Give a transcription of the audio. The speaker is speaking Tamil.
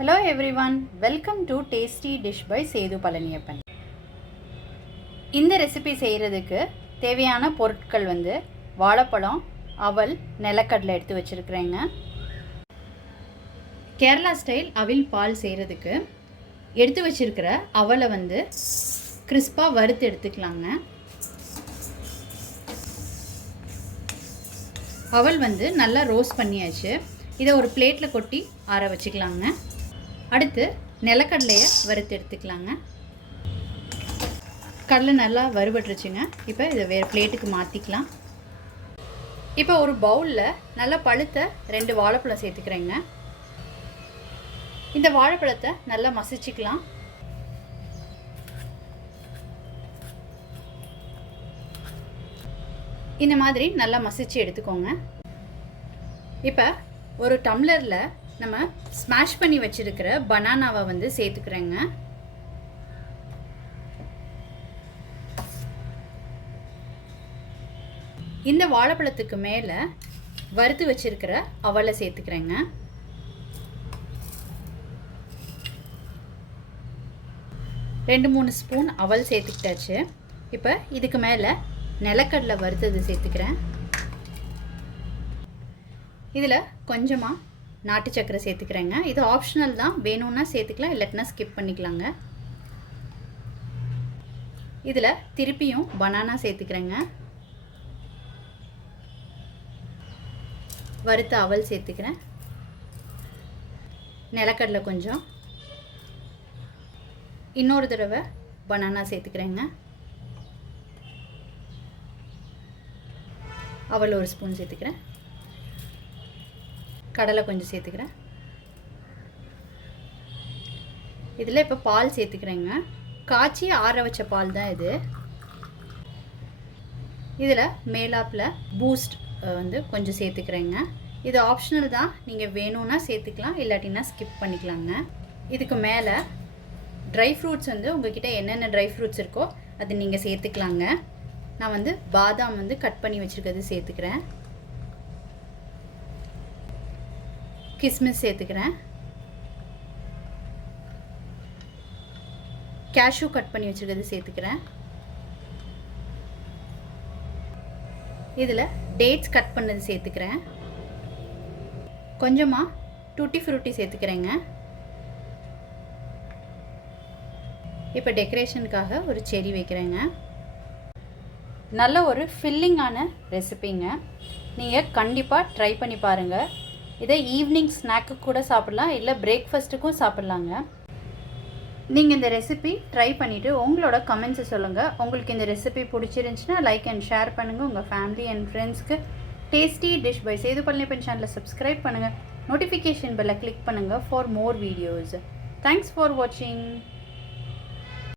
Hello everyone, welcome to Tasty Dish by Sethu Palaniyappan. இந்த ரெசிபி செய்கிறதுக்கு தேவையான பொருட்கள் வாழைப்பழம், அவல், நிலக்கடலை எடுத்து வச்சுருக்கிறேங்க. கேரளா ஸ்டைல் அவில் பால் செய்கிறதுக்கு எடுத்து வச்சுருக்கிற அவலை கிறிஸ்பாக வறுத்து எடுத்துக்கலாங்க. அவல் நல்லா ரோஸ்ட் பண்ணியாச்சு. இதை ஒரு பிளேட்டில் கொட்டி ஆற வச்சுக்கலாங்க. அடுத்து நிலக்கடலையை வறுத்து எடுத்துக்கலாங்க. கடலை நல்லா வறுபட்டுருச்சுங்க. இப்போ இதை வேறு பிளேட்டுக்கு மாற்றிக்கலாம். இப்போ ஒரு பவுலில் நல்லா பழுத்த 2 வாழைப்பழம் சேர்த்துக்கிறேங்க. இந்த வாழைப்பழத்தை நல்லா மசிச்சுக்கலாம். இந்த மாதிரி நல்லா மசிச்சு எடுத்துக்கோங்க. இப்போ ஒரு டம்ளரில் நம்ம ஸ்மாஷ் பண்ணி வச்சுருக்கிற பனானாவை சேர்த்துக்கிறேங்க. இந்த வாழைப்பழத்துக்கு மேலே வறுத்து வச்சுருக்கிற அவலை சேர்த்துக்கிறேங்க. ரெண்டு 3 ஸ்பூன் அவல் சேர்த்துக்கிட்டாச்சு. இப்போ இதுக்கு மேலே நிலக்கடலை வறுத்தது சேர்த்துக்கிறேன். இதில் கொஞ்சமாக நாட்டு சக்கரை சேர்த்துக்கிறேங்க. இது ஆப்ஷனல் தான், வேணும்னா சேர்த்துக்கலாம், இல்லாட்டினா ஸ்கிப் பண்ணிக்கலாங்க. இதில் திருப்பியும் பனானா சேர்த்துக்கிறேங்க. வறுத்த அவல் சேர்த்துக்கிறேன். நிலக்கடலை கொஞ்சம், இன்னொரு தடவை பனானா சேர்த்துக்கிறேங்க. அவல் ஒரு ஸ்பூன் சேர்த்துக்கிறேன். கடலை கொஞ்சம் சேர்த்துக்கிறேன். இதில் இப்போ பால் சேர்த்துக்கிறேங்க. காய்ச்சி ஆற வச்ச பால் தான் இது. இதில் மேலாப்பில் பூஸ்ட் கொஞ்சம் சேர்த்துக்கிறேங்க. இது ஆப்ஷனல் தான், நீங்கள் வேணும்னா சேர்த்துக்கலாம், இல்லாட்டினா ஸ்கிப் பண்ணிக்கலாங்க. இதுக்கு மேலே ட்ரை ஃப்ரூட்ஸ் உங்கள்கிட்ட என்னென்ன ட்ரை ஃப்ரூட்ஸ் இருக்கோ அது நீங்கள் சேர்த்துக்கலாங்க. நான் பாதாம் கட் பண்ணி வச்சுருக்கிறது சேர்த்துக்கிறேன். கிஸ்மிஸ் சேர்த்துக்கிறேன். கேஷ்யூ கட் பண்ணி வச்சுருக்கிறது சேர்த்துக்கிறேன். இதில் டேட்ஸ் கட் பண்ணது சேர்த்துக்கிறேன். கொஞ்சமாக டூட்டி ஃப்ரூட்டி சேர்த்துக்கிறேங்க. இப்போ டெக்கரேஷனுக்காக ஒரு செரி வைக்கிறேங்க. நல்ல ஒரு ஃபில்லிங்கான ரெசிபிங்க. நீங்கள் கண்டிப்பாக ட்ரை பண்ணி பாருங்கள். இதை ஈவினிங் ஸ்நாக்கு கூட சாப்பிட்லாம், இல்லை பிரேக்ஃபாஸ்ட்டுக்கும் சாப்பிட்லாங்க. நீங்கள் இந்த ரெசிபி ட்ரை பண்ணிவிட்டு உங்களோட கமெண்ட்ஸை சொல்லுங்கள். உங்களுக்கு இந்த ரெசிபி பிடிச்சிருந்துச்சுன்னா லைக் அண்ட் ஷேர் பண்ணுங்கள். உங்கள் ஃபேமிலி அண்ட் ஃப்ரெண்ட்ஸ்க்கு tasty dish by Sethu Palaniappan சேனலை சப்ஸ்கிரைப் பண்ணுங்கள். நோட்டிஃபிகேஷன் பெல்லை கிளிக் பண்ணுங்கள் for more videos. Thanks for வாட்சிங்.